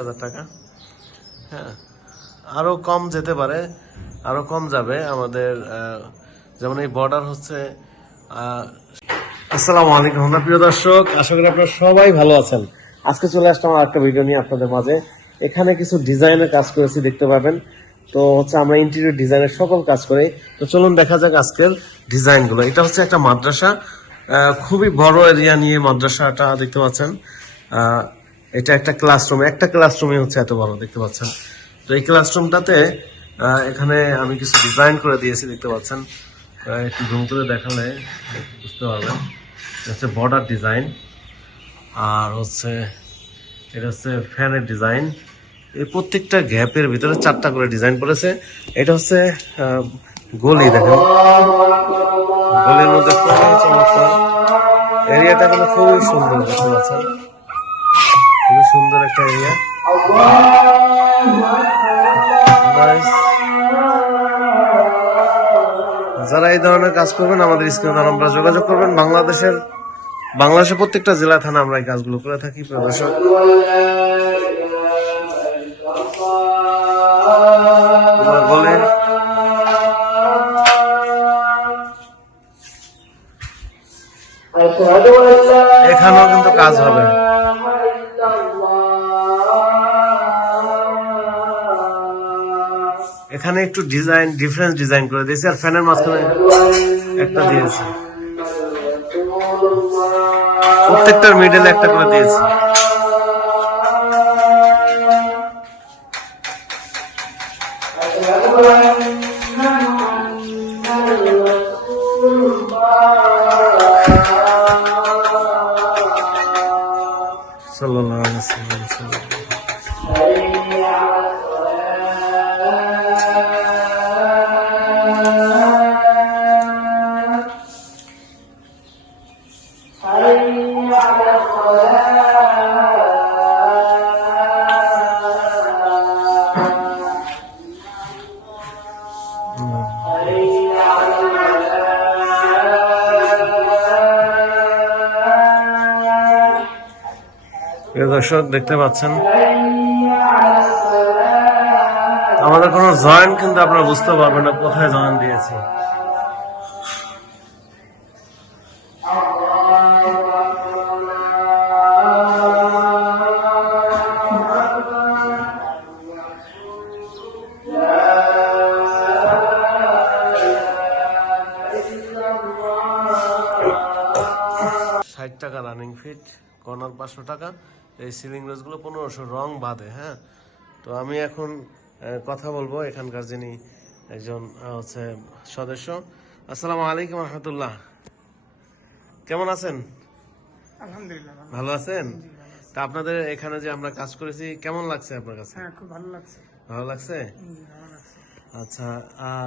হাজার টাকা। হ্যাঁ আরও কম যেতে পারে, আরও কম যাবে আমাদের যেমন এই বর্ডার হচ্ছে আসসালামু আলাইকুম আমরা প্রিয় দর্শক, আশা করি আপনারা সবাই ভালো আছেন। আজকে চলে আসলাম আর একটা ভিডিও নিয়ে আপনাদের মাঝে। এখানে কিছু ডিজাইনের কাজ করেছি, দেখতে পাবেন। তো হচ্ছে আমরা ইন্টেরিয়র ডিজাইনের সকল কাজ করি। তো চলুন দেখা যাক আজকের ডিজাইনগুলো এটা হচ্ছে একটা মাদ্রাসা খুবই বড় এরিয়া নিয়ে মাদ্রাসাটা দেখতে পাচ্ছেন। এটা একটা ক্লাসরুম একটা ক্লাসরুমই হচ্ছে এত বড়, দেখতে পাচ্ছেন। তো এই ক্লাসরুমটাতে এখানে আমি কিছু ডিজাইন করে দিয়েছি, দেখতে পাচ্ছেন। একটু জুম করে দেখালে বুঝতে পারবেন। হচ্ছে বর্ডার ডিজাইন আর হচ্ছে, এটা হচ্ছে ফ্যানের ডিজাইন এই প্রত্যেকটা গ্যাপের ভিতরে চারটা করে ডিজাইন করেছে এটা হচ্ছে গলি, দেখেন। গলির মধ্যে এরিয়াটা কিন্তু খুবই সুন্দর, দেখতে পাচ্ছেন। খুবই সুন্দর একটা এরিয়া যারা এই ধরনের কাজ করবেন, আমাদের স্ক্রিনে আমরা যোগাযোগ করবেন। বাংলাদেশের বাংলাদেশের প্রত্যেকটা জেলা থানা আমরা এই কাজগুলো করে থাকি প্রদর্শক বলেন। এখানেও কিন্তু কাজ হবে। এখানে একটু ডিজাইন ডিফারেন্স ডিজাইন করে দিয়েছি আর ফ্যানের মাঝখানে একটা দিয়েছি। প্রত্যেকটার মিডলে একটা করে দিয়েছি। সাল্লাল্লাহু আলাইহি ওয়াসাল্লাম, দর্শক, দেখতে পাচ্ছেন। আমাদের কোনো জয়েন্ট কিন্তু আপনারা বুঝতে পারবেন না, কোথায় জয়েন্ট দিয়েছি। ষাট টাকা রানিং ফিট কর্নার পাঁচশো টাকা। এই সিলিং রোজগুলো পনেরোশো রং বাদে হ্যাঁ? তো আমি এখন কথা বলব এখানকার যিনি একজন হচ্ছে সদস্য। আসসালামু আলাইকুম রহমতুল্লাহ। কেমন আছেন? আলহামদুলিল্লাহ ভালো। আছেন? তা আপনাদের এখানে যে আমরা কাজ করেছি কেমন লাগছে আপনার কাছে? হ্যাঁ খুব ভালো লাগছে। ভালো লাগছে। আচ্ছা আর